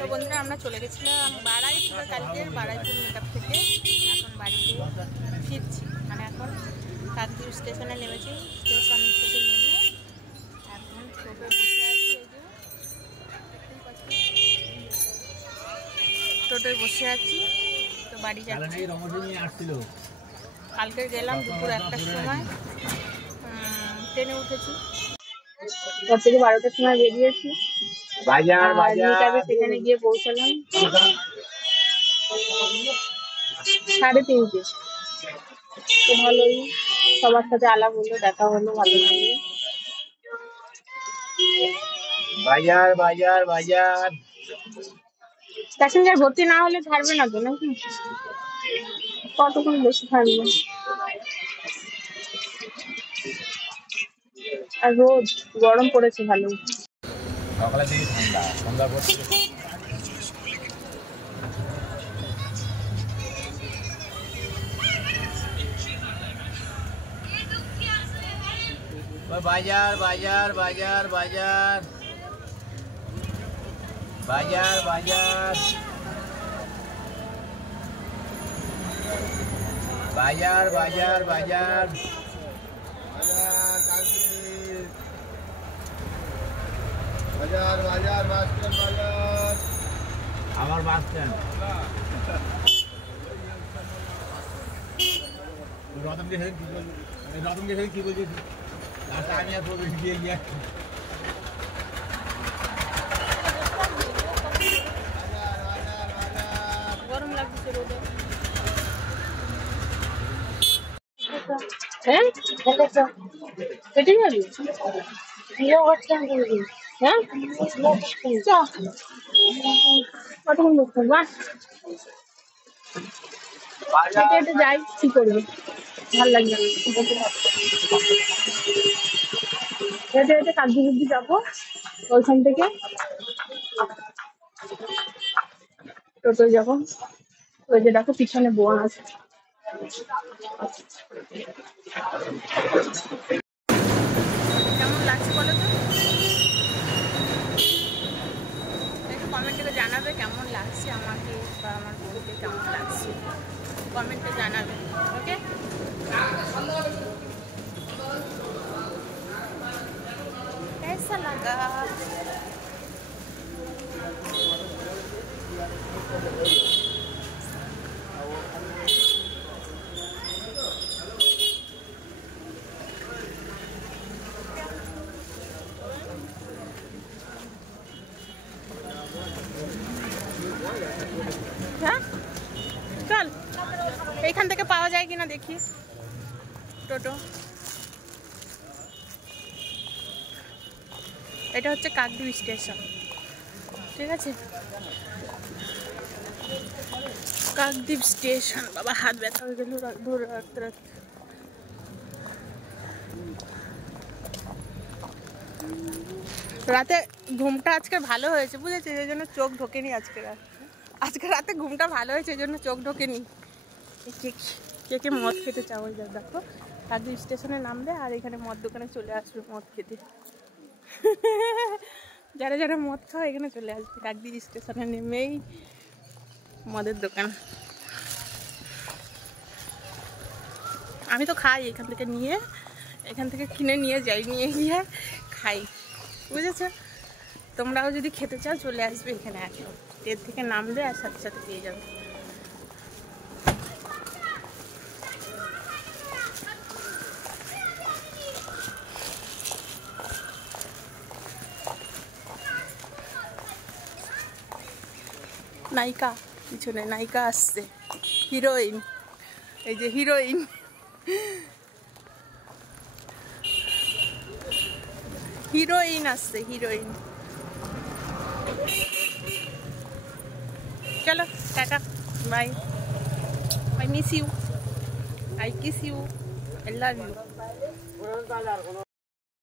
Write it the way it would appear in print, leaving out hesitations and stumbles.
তো বন্ধুরা আমরা চলে গেছিলাম বারাইপুর, কালকের বারাইপুর মেকআপ থেকে এখন বাড়িতে ফিরছি। মানে এখন কাকদ্বীপ স্টেশনে নেমেছি। স্টেশন থেকে নেমে এখন টোটোয় বসে আছি। টোটোয় বসে আছি, তো বাড়ি যাচ্ছি। কালকে গেলাম দুপুর 1টার সময়, ট্রেনে উঠেছি। ঘর থেকে 12টার সময় বেরিয়েছি, সেখানে গিয়ে পৌঁছালাম 3:30। তো ভালোই, সবার সাথে আলাপ হলো, দেখা হলো, ভালো লাগলো। বাজার বাজার বাজার প্যাসেঞ্জার ভর্তি না হলে ছাড়বে না তো নাকি? কতক্ষণ বেশি থাকবে? আর রোদ, গরম পড়েছে ভালো। সকালে দিকে ঠান্ডা, সন্ধ্যা পড়ছে। বাজার বাজার বাজার বাজার বাজার বাজার বাজার বাজার বাজার বাজার বাজার বাস স্ট্যান্ড বাজার, আমার বাস স্ট্যান্ড। রতনকে কি বলছিস? আমি আর গিয়ে গিয়ে গরম লাগছে রোদে। হ্যাঁ কেটে যাবি? হ্যাঁ কতক্ষণ বসতে বাস হেঁটে হেঁটে যাই, কি করবে, ভাল লাগবে না। হেঁটে হেঁটে কাকদ্বীপ অব্দি যাবো, ওইখান থেকে টোটো যাবো। ওই যে দেখো পিছনে বোন আছে। কেমন লাগছে বলো তো, একটু কমেন্টে জানাবে কেমন লাগছে আমাকে বা আমার বোনকে কেমন লাগছে, কমেন্টে জানাবে। ওকে, कैसा लगा? হ্যাঁ চল, এইখান থেকে পাওয়া যায় কিনা দেখি টোটো। এটা হচ্ছে কাকদ্বীপ স্টেশন, ঠিক আছে? কাকদ্বীপ স্টেশন। বাবা হাত ব্যথা হয়ে গেল ধরে রাখতে রাখতে। রাতে ঘুমটা আজকে ভালো হয়েছে, বুঝেছি, এই জন্য চোখ ঢোকেনি আজকে রাতে। আজকে রাতে ঘুমটা ভালো হয়েছে, এই জন্য চোখ ঢোকেনি। কে কে মদ খেতে চাও? ওই দেখো কাকদ্বীপ স্টেশনে নামবে আর এখানে মদ দোকানে চলে আসবে মদ খেতে। যারা যারা মদ খাও এখানে চলে আসবে, কাকদ্বীপ স্টেশনে নেমেই মদের দোকান। আমি তো খাই এখান থেকে কিনে নিয়ে যাই, নিয়ে গিয়ে খাই, বুঝেছো? তোমরাও যদি খেতে চাও চলে আসবে এখানে, আসো ট্রেন থেকে নামবে আর সাথে সাথে পেয়ে যাবে। নায়িকা পিছনে, নায়িকা আসছে, হিরোইন, এই যে হিরোইন। হিরোইন আসছে, হিরোইন। चलो tata bye I miss you I kiss you I love you.